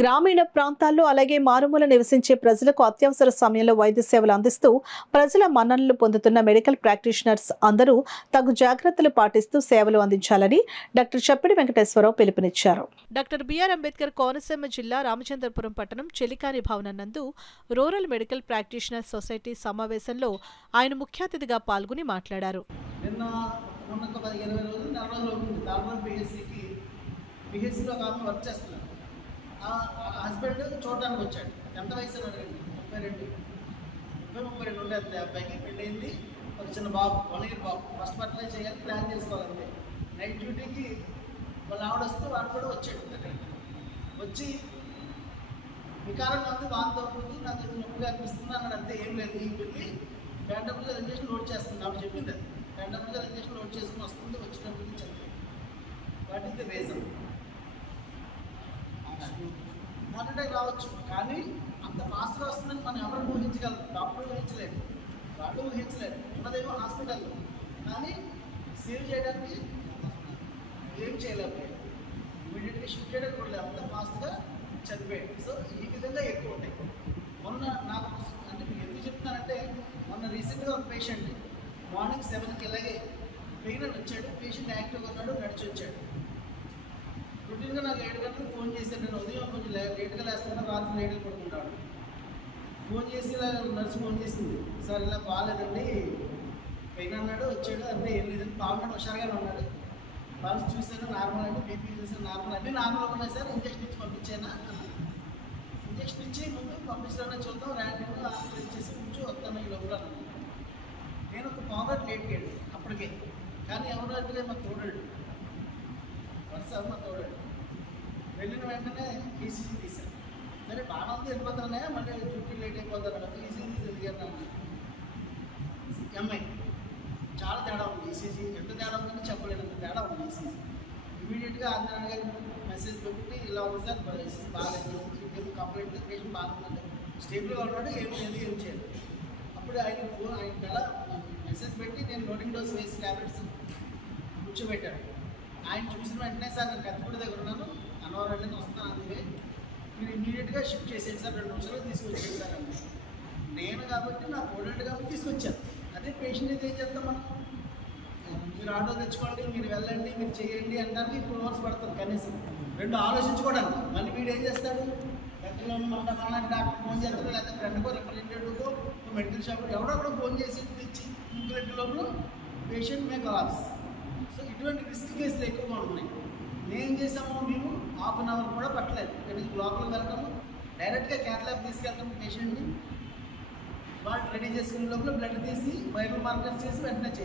గ్రామీణ ప్రాంతాల్లో అలాగే మారుమూల నివసించే ప్రజలకు అత్యవసర సమయంలో వైద్య సేవలు అందిస్తూ ప్రజల మన్ననలు పొందుతున్న మెడికల్ ప్రాక్టీషనర్స్ అందరూ తగు జాగ్రత్తలు పాటిస్తూ సేవలు అందించాలని డాక్టర్ చప్పిడి వెంకటేశ్వరరావు పిలుపునిచ్చారు. డాక్టర్ బిఆర్ అంబేద్కర్ కోనసీమ జిల్లా రామచంద్రపురం పట్టణం చెలికాని భవనం నందు రూరల్ మెడికల్ ప్రాక్టీషనర్స్ సొసైటీ సమావేశంలో ఆయన ముఖ్య అతిథిగా పాల్గొని మాట్లాడారు. హస్బెండ్ చూడడానికి వచ్చాడు. ఎంత వయసు అన్నాడు? 32 ఉండే అబ్బాయికి పెళ్ళయింది. ఒక చిన్న బాబు, 1 year బాబు. ఫస్ట్ బర్త్డే చేయాలి, ప్లాన్ చేసుకోవాలంటే నైట్ డ్యూటీకి వాళ్ళ ఆవిడ వస్తే వాడు కూడా వచ్చాడు. అక్కడికి వచ్చి వికారం మంది వాంతి అవుతుంది, నాకు నొప్పిగా అనిపిస్తుంది అన్నాడు. అంతే, ఏం లేదు. ఈ వెళ్ళి ర్యాండమ్గా ఇంజక్షన్ లోడ్ చేస్తుంది. ఆవిడ చెప్పింది అది. ర్యాండమ్గా ఇంజక్షన్ లోడ్ చేసుకుని వస్తుంది, వచ్చినప్పుడు చెప్పి what is the reason. Heart attack రావచ్చు, కానీ అంత ఫాస్ట్గా వస్తుందని మనం ఎవరు ఊహించగలరు? డాక్టర్ ఊహించలేదు, వాళ్ళు ఊహించలేదు. ఉన్నదేమో హాస్పిటల్లో, కానీ సేవ్ చేయడానికి ఏం చేయలేకపోయాడు. ఇమీడియట్గా షిఫ్ట్ చేయడానికి కూడా అంత ఫాస్ట్గా చనిపోయాడు. సో ఈ విధంగా ఎక్కువ ఉంటాయి. మొన్న నాకు అంటే మీకు ఎందుకు చెప్తున్నానంటే, మొన్న రీసెంట్గా ఒక పేషెంట్ మార్నింగ్ 7కి ఇలాగే పెయిన్ అని వచ్చాడు. పేషెంట్ యాక్టివ్గా ఉన్నాడు, నడిచి వచ్చాడు. రొటీన్గా నాకు 7 గంటలకు ఫోన్ చేశాను. నేను ఉదయం కొంచెం లేట్గా లేస్తాను, రాత్రి లేట్గా పడుకుంటాడు. ఫోన్ చేసి ఇలా నర్సు ఫోన్ చేసింది, సార్ ఇలా బాగాలేదండి, పెయిన్ అన్నాడు. వచ్చాడు, అంటే ఏం లేదండి, బాగున్నాడు, హుషారుగానే ఉన్నాడు. పల్స్ చూసాను నార్మల్ అండి, బీపీ చూసాను నార్మల్, అన్నీ నార్మల్గా ఉన్నాయి సార్. ఇంజక్షన్ ఇచ్చి పంపించానా? ఇంజక్షన్ ఇచ్చి ముందు పంపించాలని చూద్దాం, ర్యాండమ్గా ఆన్సర్ ఇచ్చేసి కొంచెం వస్తాను ఈ లోపల. నేను ఒక పావుగంట లేట్కి వెళ్ళి అప్పటికే, కానీ ఎవరు అంటే మాకు తోడాడు, వరుస మా తోడాడు. వెళ్ళిన వెంటనే ఈసీజీ తీశాను. సరే బాగా ఉంది, వెళ్ళిపోతానే, మళ్ళీ డ్యూటీ లేట్ అయిపోతాను కదా. ఈసీజీ తిరిగాను. ఎంఐ చాలా తేడా ఉంది. ఈసీజీ ఎంత తేడా ఉందని చెప్పలేను, అంత తేడా ఉంది ఈసీజీ. ఇమీడియట్గా ఆంధ్రాని గారు మెసేజ్ పెట్టి, ఇలా ఉంది సార్, ఈసీజీ బాగాలేదు, కంప్లైంట్ పేషెంట్ బాగుందండి, స్టేబుల్గా ఉన్నాడు, ఏమి లేదు, ఏం చేయలేదు. అప్పుడు ఆయన కల మెసేజ్ పెట్టి నేను లోడింగ్ డోస్ వేసి ట్యాబ్లెట్స్ కూర్చోబెట్టాడు. ఆయన చూసిన వెంటనే, సార్ నేను కత్తిపూడి దగ్గర ఉన్నాను, అన్నవరం వెళ్ళి వస్తున్నాను, అందుకే మీరు ఇమీడియట్గా షిఫ్ట్ చేసేది సార్, 2 నిమిషాలు తీసుకొచ్చేది సార్ అంటే. నేను కాబట్టి నా కోడెంట్ కాబట్టి తీసుకొచ్చాను. అదే పేషెంట్ అయితే ఏం చేస్తాం మనం? మీరు ఆటో తెచ్చుకోండి, మీరు వెళ్ళండి, మీరు చేయండి అంటానికి 2 hours పడుతుంది కనీసం. 2 ఆలోచించుకోవడానికి. మళ్ళీ వీడు ఏం చేస్తాడు? దగ్గరలో ఉన్న మన డాక్టర్ ఫోన్ చేస్తాడు, లేకపోతే ఫ్రెండ్కో రిప్రజెంటేటివ్కో మెడికల్ షాప్ ఎవడో ఫోన్ చేసి తెచ్చి 3 లోపల పేషెంట్ మే కొలాప్స్. సో ఇటువంటి రిస్క్ కేసులు ఎక్కువగా ఉన్నాయి. మేము చేసాము, మేము 1/2 hour కూడా పట్టలేదు. ఇక్కడికి లోపలికి వెళ్ళటము, డైరెక్ట్గా క్యాత్ ల్యాబ్ తీసుకెళ్తాము పేషెంట్ని. వాళ్ళు రెడీ చేసుకునే లోపల బ్లడ్ తీసి వైరల్ మార్కర్స్ చేసి వెంటనే చేసి